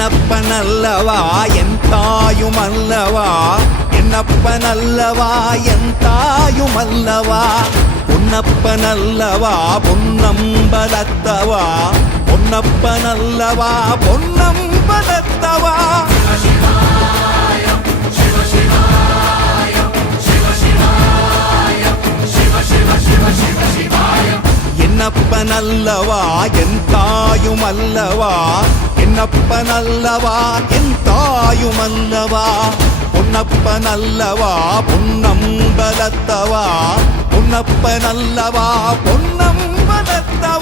என்னப்பனல்லவா என் தாயுமல்லவா, என்னப்பனல்லவா என் தாயுமல்லவா, பொன்னப்பனல்லவா பொன்னம்பலத்தவா, பொன்னப்பனல்லவா பொன்னம்பலத்தவா. என்னப்பனல்லவா என் தாயுமல்லவா, என்னப்பனல்லவா என் தாயுமல்லவா, பொன்னப்பனல்லவா பொன்னம்பலத்தவா, பொன்னப்பனல்லவா பொன்னம்பலத்தவா.